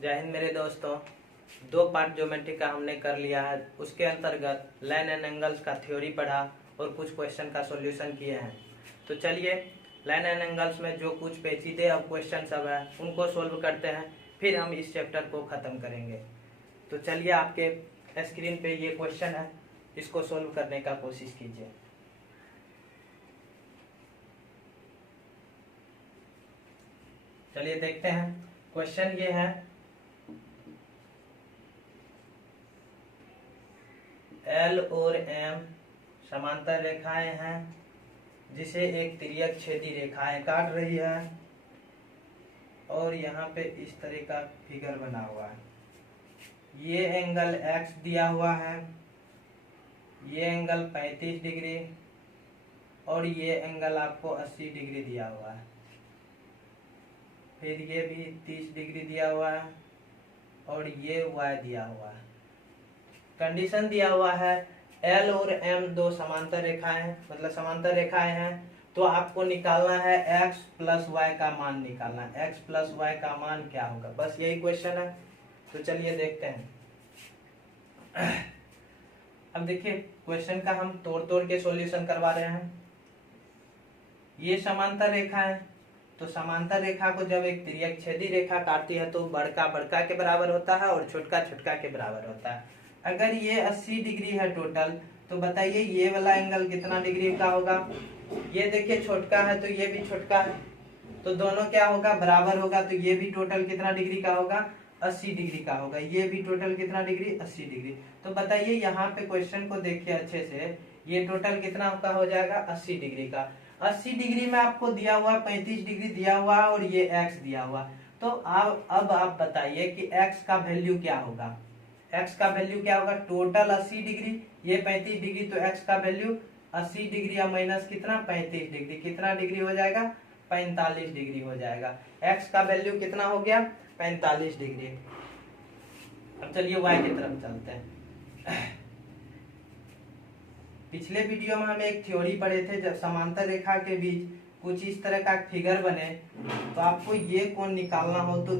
जय हिंद मेरे दोस्तों। दो पार्ट ज्योमेट्री का हमने कर लिया है। उसके अंतर्गत लाइन एंड एंगल्स का थ्योरी पढ़ा और कुछ क्वेश्चन का सॉल्यूशन किए हैं। तो चलिए लाइन एंड एंगल्स में जो कुछ पेचीदे अब क्वेश्चन सब है उनको सोल्व करते हैं, फिर हम इस चैप्टर को ख़त्म करेंगे। तो चलिए आपके स्क्रीन पे ये क्वेश्चन है, इसको सोल्व करने का कोशिश कीजिए। चलिए देखते हैं। क्वेश्चन ये है, एल और एम समांतर रेखाएं हैं जिसे एक तिर्यक छेदी रेखाएं काट रही है और यहाँ पे इस तरह का फिगर बना हुआ है। ये एंगल x दिया हुआ है, ये एंगल 35 डिग्री और ये एंगल आपको 80 डिग्री दिया हुआ है। फिर ये भी 30 डिग्री दिया हुआ है और ये y दिया हुआ है। कंडीशन दिया हुआ है L और M दो समांतर रेखाएं मतलब समांतर रेखाएं हैं, तो आपको निकालना है x प्लस वाई का मान निकालना है। x प्लस वाई का मान क्या होगा, बस यही क्वेश्चन है। तो चलिए देखते हैं। अब देखिए क्वेश्चन का हम तोड़ तोड़ के सॉल्यूशन करवा रहे हैं। ये समांतर रेखा है, तो समांतर रेखा को जब एक तिर्यक छेदी रेखा काटती है तो बड़का बड़का के बराबर होता है और छोटका छोटका के बराबर होता है। अगर ये 80 डिग्री है टोटल, तो बताइए ये वाला एंगल कितना डिग्री का होगा। ये देखिए छोटका है तो ये भी छोटका है, तो दोनों क्या होगा, बराबर होगा। तो ये भी टोटल कितना डिग्री का होगा, 80 डिग्री का होगा। ये भी टोटल कितना डिग्री, 80 डिग्री। तो बताइए यहाँ पे क्वेश्चन को देखिए अच्छे से, ये टोटल कितना का हो जाएगा, 80 डिग्री का। 80 डिग्री में आपको दिया हुआ 35 डिग्री दिया हुआ और ये x दिया हुआ। तो अब आप बताइए कि x का वैल्यू क्या होगा। x का वैल्यू क्या होगा, टोटल 80 डिग्री, ये 35 डिग्री, तो x का वैल्यू 80 डिग्री या माइनस कितना 35 डिग्री, कितना डिग्री हो जाएगा, 45 डिग्री हो जाएगा। x का वैल्यू कितना हो गया, 45 डिग्री। अब चलिए y की तरफ चलते हैं। पिछले वीडियो में हम एक थ्योरी पढ़े थे, जब समांतर रेखा के बीच कुछ इस तरह का फिगर बने तो आपको ये कोण निकालना हो तो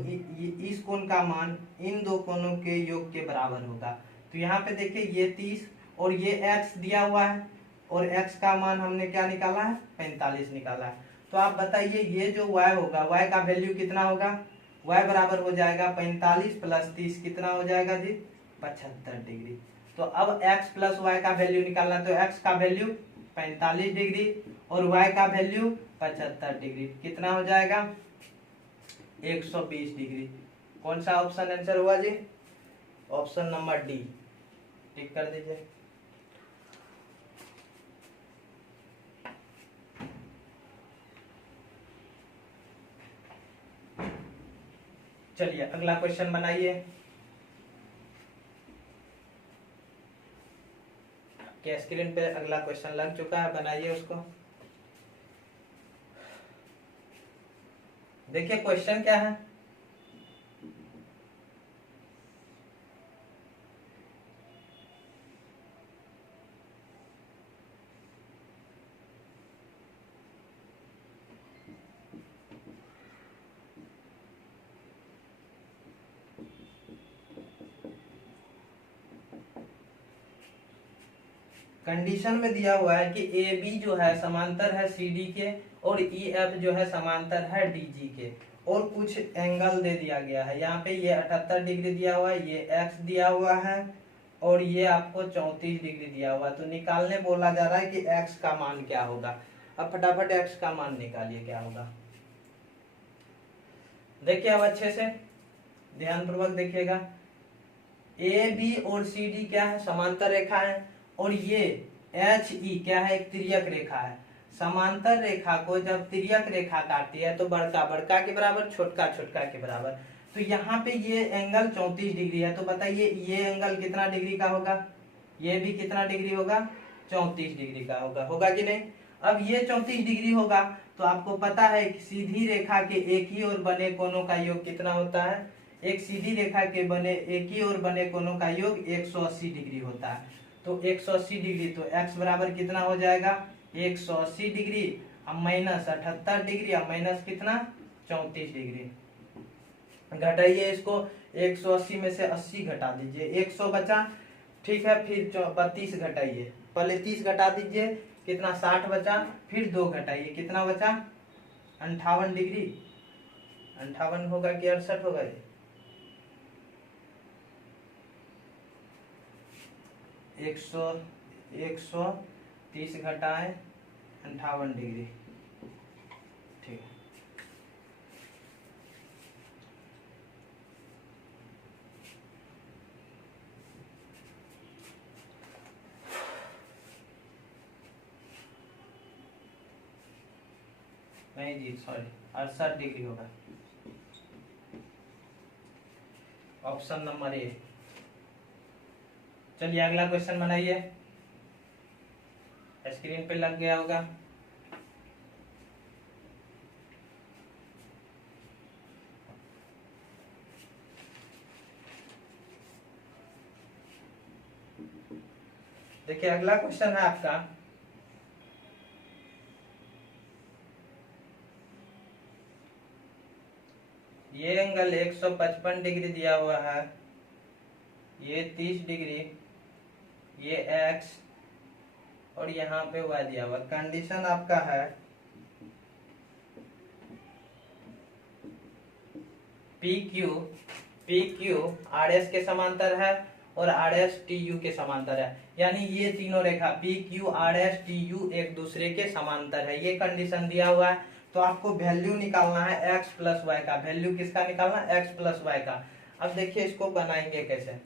इस कोण का मान इन दो कोणों के योग के बराबर होगा। तो यहाँ पे देखिए ये 30 और ये x दिया हुआ है और x का मान हमने क्या निकाला है, 45 निकाला है। तो आप बताइए ये जो y होगा, y का वैल्यू कितना होगा, y बराबर हो जाएगा 45 प्लस 30 कितना हो जाएगा जी, 75 डिग्री। तो अब x प्लस वाई का वैल्यू निकालना, तो x का वैल्यू 45 डिग्री और y का वैल्यू 75 डिग्री, कितना हो जाएगा 120 डिग्री। कौन सा ऑप्शन आंसर हुआ जी, ऑप्शन नंबर डी, टिक कर दीजिए। चलिए अगला क्वेश्चन बनाइए। क्या स्क्रीन पे अगला क्वेश्चन लग चुका है, बनाइए उसको। देखिए क्वेश्चन क्या है, कंडीशन में दिया हुआ है कि ए बी जो है समांतर है सी डी के और ई एफ जो है समांतर है डी जी के, और कुछ एंगल दे दिया गया है। यहाँ पे ये 78 डिग्री दिया हुआ है, ये x दिया हुआ है और ये आपको 34 डिग्री दिया हुआ है। तो निकालने बोला जा रहा है कि x का मान क्या होगा। अब फटाफट x का मान निकालिए क्या होगा। देखिए अब अच्छे से ध्यान पूर्वक देखिएगा। ए बी और सी डी क्या है, समांतर रेखा है और ये एच ई क्या है, एक तिर्यक रेखा है। समांतर रेखा को जब तिर्यक रेखा काटती है तो बड़का बड़का के बराबर, छोटका छोटका के बराबर। तो यहाँ पे ये एंगल 34 डिग्री है, तो बताइए ये एंगल कितना डिग्री का होगा, ये भी कितना डिग्री होगा, 34 डिग्री का होगा, होगा कि नहीं। अब ये 34 डिग्री होगा तो आपको पता है कि सीधी रेखा के एक ही ओर बने कोणों का योग कितना होता है, एक सीधी रेखा के बने एक ही ओर बने कोणों का योग 180 डिग्री होता है। तो 180 डिग्री, तो x बराबर कितना हो जाएगा, 180 डिग्री अब माइनस 78 डिग्री अब माइनस कितना 34 डिग्री। घटाइए इसको, 180 में से 80 घटा दीजिए, 100 बचा। ठीक है, फिर 32 घटाइए, पहले 30 घटा दीजिए, कितना 60 बचा, फिर 2 घटाइए, कितना बचा 58 डिग्री। 58 होगा कि 68 होगा ये? 130 घटाए 58 डिग्री। ठीक है, नहीं जी सॉरी, 68 डिग्री होगा, ऑप्शन नंबर ए। चलिए अगला क्वेश्चन बनाइए, स्क्रीन पे लग गया होगा। देखिए अगला क्वेश्चन है आपका, ये एंगल 155 डिग्री दिया हुआ है, ये 30 डिग्री, ये एक्स और यहाँ पे वाई दिया हुआ। कंडीशन आपका है पी क्यू आर एस के समांतर है और आर एस टी यू के समांतर है, यानी ये तीनों रेखा P Q R S T U एक दूसरे के समांतर है, ये कंडीशन दिया हुआ है। तो आपको वैल्यू निकालना है एक्स प्लस वाई का, वैल्यू किसका निकालना है, एक्स प्लस वाई का। अब देखिए इसको बनाएंगे कैसे,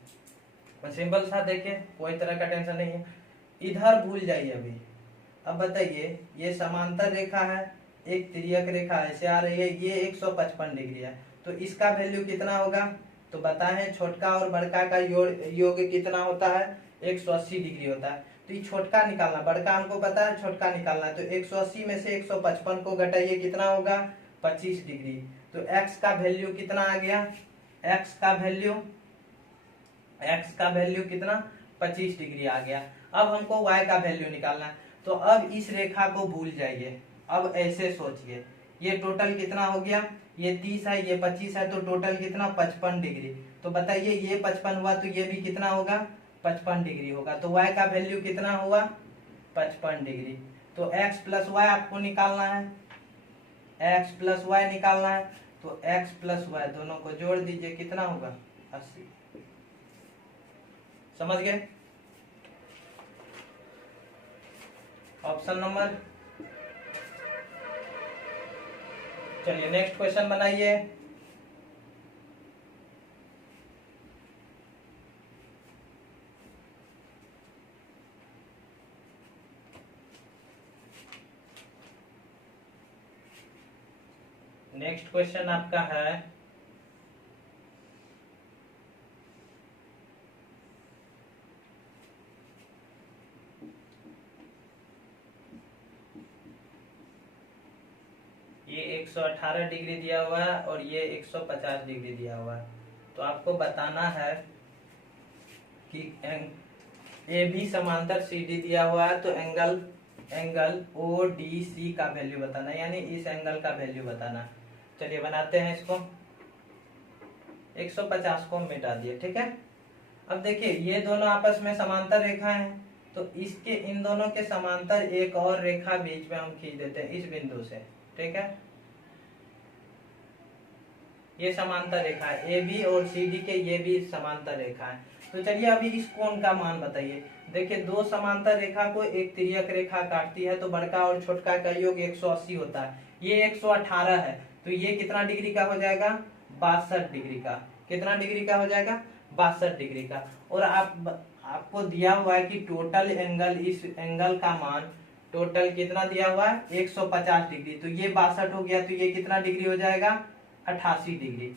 सिंपल सा, देखिए कोई तरह का टेंशन नहीं है, इधर भूल जाइए अभी। अब बताइए, ये समांतर रेखा है, एक तिर्यक रेखा ऐसे आ रही है, ये 155 डिग्री है, तो इसका वैल्यू कितना होगा, तो बताएं छोटका और बड़का का योग कितना होता है, 180 डिग्री होता है। तो ये छोटका निकालना, बड़का हमको पता है, छोटका निकालना है, तो 180 में से 155 को घटाइए, कितना होगा 25 डिग्री। तो x का वैल्यू कितना आ गया, x का वैल्यू कितना 25 डिग्री आ गया। अब हमको y का वैल्यू निकालना है, तो अब इस रेखा को भूल जाइए, अब ऐसे सोचिए, ये टोटल कितना हो गया, ये 30 है, ये 25 है, तो टोटल कितना 55 डिग्री। तो बताइए ये 55 हुआ तो ये भी कितना होगा 55 डिग्री होगा। तो y का वैल्यू कितना हुआ 55 डिग्री। तो x प्लस वाई आपको निकालना है, x प्लस वाई निकालना है, तो x प्लस वाई दोनों को जोड़ दीजिए, कितना होगा 80। समझ गए? ऑप्शन नंबर, चलिए नेक्स्ट क्वेश्चन बनाइए। नेक्स्ट क्वेश्चन आपका है, ये 118 डिग्री दिया हुआ है और ये 150 डिग्री दिया हुआ है। तो आपको बताना है कि ए बी समांतर सी डी दिया हुआ है, तो एंगल ओ डी सी का वैल्यू बताना है, यानी इस एंगल का वैल्यू बताना। चलिए बनाते हैं इसको, 150 को मिटा दिए, ठीक है। अब देखिए ये दोनों आपस में समांतर रेखा हैं, तो इसके इन दोनों के समांतर एक और रेखा बीच में हम खींच देते हैं इस बिंदु से, ठीक है। ये समांतर रेखा है, ए बी और सी डी के ये भी समांतर रेखा है। तो चलिए अभी इस कोण का मान बताइए। देखिए दो समांतर रेखा को एक तिर्यक रेखा काटती है, तो बड़का और छोटका का योग 180 होता है, ये 118 है, तो ये कितना डिग्री का हो जाएगा 62 डिग्री का। कितना डिग्री का हो जाएगा 62 डिग्री का। और आपको दिया हुआ है कि टोटल एंगल, इस एंगल का मान टोटल कितना दिया हुआ है 150 डिग्री, तो ये 62 हो गया, तो ये कितना डिग्री हो जाएगा 88 डिग्री।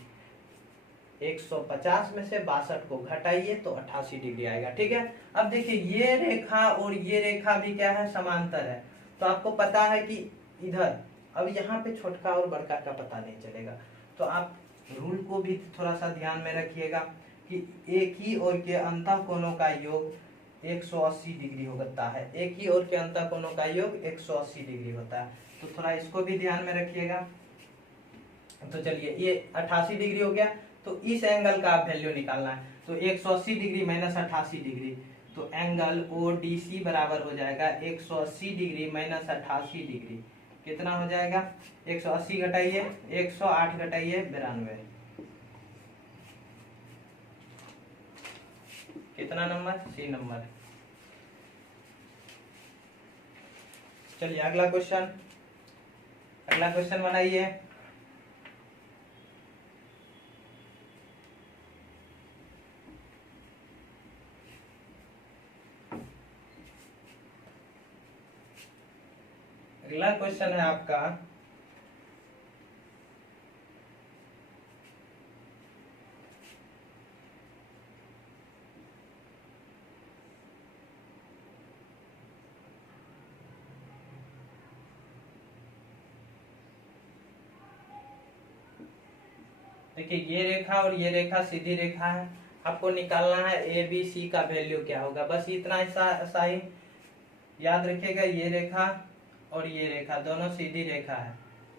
150 में से 62 को घटाइए तो 88 डिग्री आएगा, ठीक है। अब देखिए ये रेखा और ये रेखा भी क्या है समांतर है, तो आपको पता है कि इधर, अब यहाँ पे छोटका और बड़का का पता नहीं चलेगा, तो आप रूल को भी थोड़ा सा ध्यान में रखिएगा कि एक ही ओर के अंतः कोणों का योग 180 डिग्री होता है, एक ही ओर के अंतः कोणों का योग 180 डिग्री होता है, तो थोड़ा इसको भी ध्यान में रखिएगा। तो चलिए ये 88 डिग्री हो गया, तो इस एंगल का आप वैल्यू निकालना है। तो 180 डिग्री माइनस 88 डिग्री, तो एंगल ODC बराबर हो जाएगा 180 डिग्री माइनस 88 डिग्री। कितना हो जाएगा? 180 घटाइए 108 घटाइए 92, कितना नंबर? C number. चलिए अगला क्वेश्चन, अगला क्वेश्चन बनाइए। अगला क्वेश्चन है आपका देखिए, ये रेखा और ये रेखा सीधी रेखा है, आपको निकालना है ABC का वैल्यू क्या होगा। बस इतना सा ही याद रखिएगा, ये रेखा और ये रेखा दोनों सीधी रेखा है,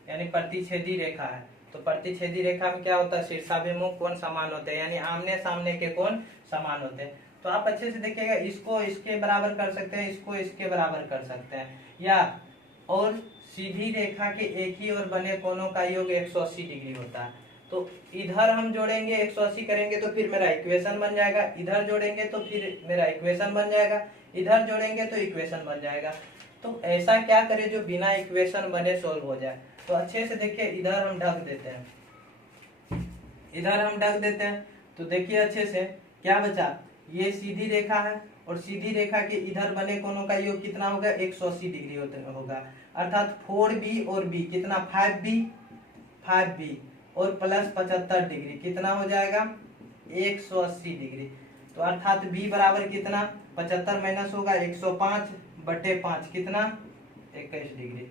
यानी प्रतिच्छेदी रेखा है। तो प्रतिच्छेदी रेखा में क्या होता है? शीर्षाभिमुख कोण समान होते हैं, यानी आमने सामने के कोण समान होते हैं। तो आप अच्छे से देखिएगा, इसको इसके बराबर कर सकते हैं, इसको इसके बराबर कर सकते हैं, या और सीधी रेखा के एक ही ओर बने कोणों का योग 180 डिग्री होता है। तो इधर हम जोड़ेंगे 180 करेंगे तो फिर मेरा इक्वेशन बन जाएगा, इधर जोड़ेंगे तो फिर मेरा इक्वेशन बन जाएगा, इधर जोड़ेंगे तो इक्वेशन बन जाएगा। तो ऐसा क्या करें जो बिना इक्वेशन बने सोल्व हो जाए। तो अच्छे से देखिए, इधर हम ढक देते हैं, इधर हम ढक देते हैं, तो देखिए अच्छे से क्या बचा? ये सीधी रेखा है और सीधी रेखा के इधर बने कोणों का योग कितना होगा? 180 डिग्री होगा, अर्थात 4B और B कितना? 5B और प्लस 75 डिग्री कितना हो जाएगा? 180 डिग्री। तो अर्थात B बराबर कितना? 75 माइनस होगा 105/5 कितना? 21 डिग्री।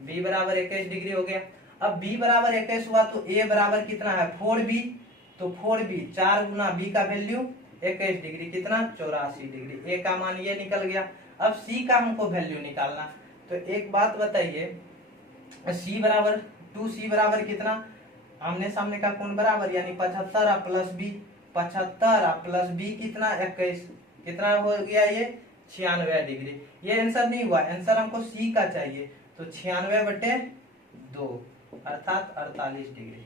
B बराबर 21 डिग्री हो गया। अब B बराबर 21 हुआ तो A बराबर कितना है? 4B, तो 4B 4 गुना B का वैल्यू 21 डिग्री कितना? 84 डिग्री। A का मान ये निकल गया। अब C का हमको वैल्यू निकालना। तो एक बात बताइए, C बराबर 2C बराबर कितना? आमने सामने का कोण बराबर, यानी 75 प्लस B, 75 प्लस B कितना? 21, कितना हो गया? ये 96 डिग्री। ये आंसर नहीं हुआ, आंसर हमको C का चाहिए, तो 96/2 अर्थात 48 डिग्री।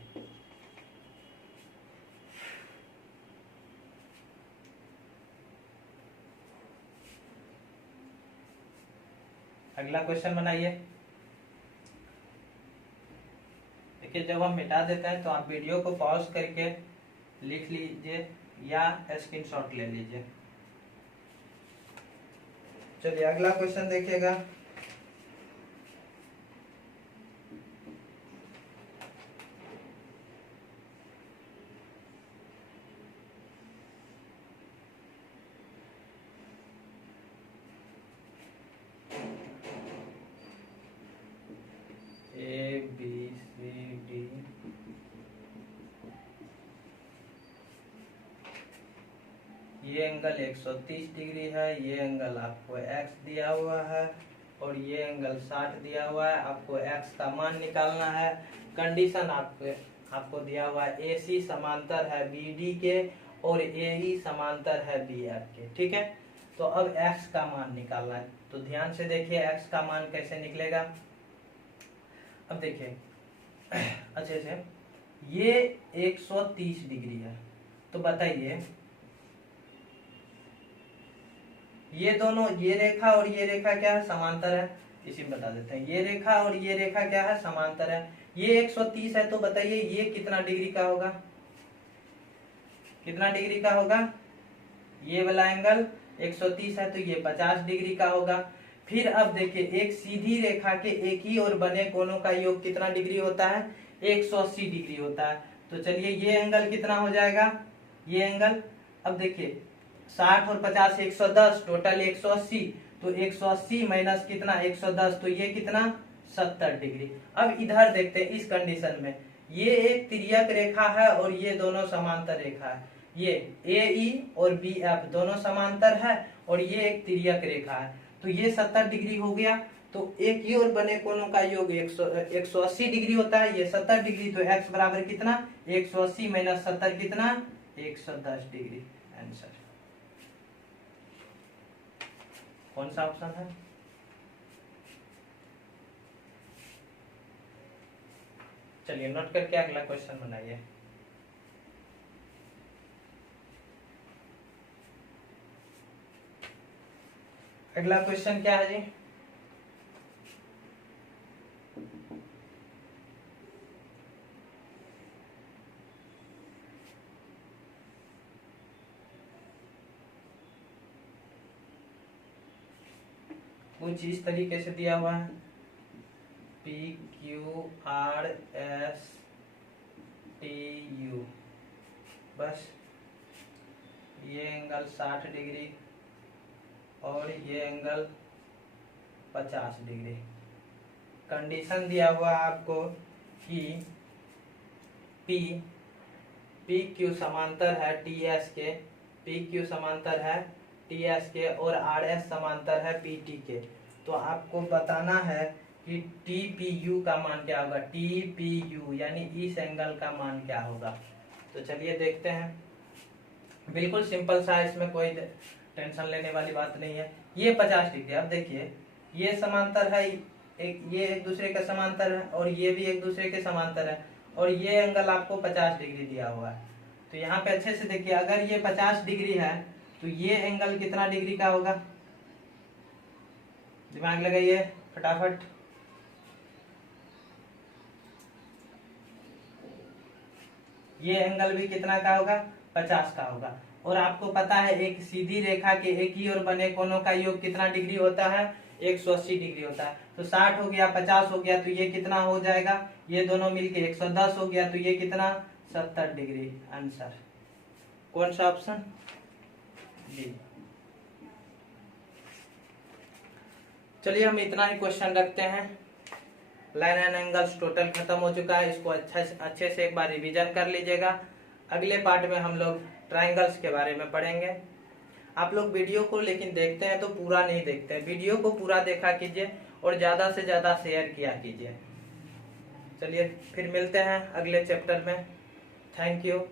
अगला क्वेश्चन बनाइए। देखिए, जब हम मिटा देते हैं तो आप वीडियो को पॉज करके लिख लीजिए या स्क्रीनशॉट ले लीजिए। चलिए अगला क्वेश्चन देखिएगा। ABCD ये एंगल 130 डिग्री है, ये एंगल आपको x दिया हुआ है और ये एंगल 60 दिया हुआ है। आपको x का मान निकालना है। कंडीशन आपको दिया हुआ है AC समांतर है BD के और AE समांतर है BF के, ठीक है। तो अब x का मान निकालना है, तो ध्यान से देखिए x का मान कैसे निकलेगा। अब देखिए अच्छे से, ये 130 डिग्री है, तो बताइए ये दोनों, ये रेखा और ये रेखा क्या है? समांतर है। इसी में बता देते हैं, ये रेखा और ये रेखा क्या है? समांतर है। ये 130 है, तो बताइए ये कितना डिग्री का होगा? कितना डिग्री का होगा? ये वाला एंगल 130 है तो ये 50 डिग्री का होगा। फिर अब देखिए, एक सीधी रेखा के एक ही ओर बने कोणों का योग कितना डिग्री होता है? 180 डिग्री होता है। तो चलिए ये एंगल कितना हो जाएगा? ये एंगल, अब देखिए 60 और 50 110, टोटल 180, तो 180 माइनस कितना? 110, तो ये कितना? 70 डिग्री। अब इधर देखते हैं, इस कंडीशन में ये एक तिर्यक रेखा है और ये दोनों समांतर रेखा है। ये AE और BF दोनों समांतर है और ये एक तिर्यक रेखा है, तो ये 70 डिग्री हो गया। तो एक ही ओर बने कोणों का योग 180 डिग्री होता है, ये 70 डिग्री, तो x बराबर कितना 180 माइनस 70 कितना 110 डिग्री। आंसर कौन सा ऑप्शन है? चलिए नोट करके अगला क्वेश्चन बनाइए। अगला क्वेश्चन क्या है जी? कुछ इस तरीके से दिया हुआ है, P Q R S T you, बस ये एंगल 60 डिग्री और ये एंगल 50 डिग्री। कंडीशन दिया हुआ आपको कि पी क्यू समांतर है टी एस के, पी क्यू समांतर है टी एस के और आर एस समांतर है पी टी के। तो आपको बताना है कि टी पी यू का मान क्या होगा, टी पी यू यानी इस एंगल का मान क्या होगा। तो चलिए देखते हैं, बिल्कुल सिंपल सा है, इसमें कोई टेंशन लेने वाली बात नहीं है। ये 50 डिग्री, अब देखिए ये समांतर है, ये एक दूसरे के समांतर है और ये भी एक दूसरे के समांतर है, और ये एंगल आपको 50 डिग्री दिया हुआ है। तो यहाँ पे अच्छे से देखिए, अगर ये 50 डिग्री है तो ये एंगल कितना डिग्री का होगा, दिमाग लगाइए फटाफट। ये एंगल भी कितना का होगा 50 का होगा। और आपको पता है एक सीधी रेखा के एक ही ओर बने कोणों का योग कितना डिग्री होता है 180 डिग्री होता है। तो 60 हो गया 50 हो गया, तो ये कितना हो जाएगा, ये दोनों मिलके 110 हो गया, तो ये कितना 70 डिग्री। आंसर कौन सा ऑप्शन जी। चलिए हम इतना ही क्वेश्चन रखते हैं। लाइन एंड एंगल्स टोटल खत्म हो चुका है, इसको अच्छे से एक बार रिवीजन कर लीजिएगा। अगले पार्ट में हम लोग ट्राइंगल्स के बारे में पढ़ेंगे। आप लोग वीडियो को लेकिन देखते हैं तो पूरा नहीं देखते हैं, वीडियो को पूरा देखा कीजिए और ज्यादा से ज्यादा शेयर किया कीजिए। चलिए फिर मिलते हैं अगले चैप्टर में। Thank you.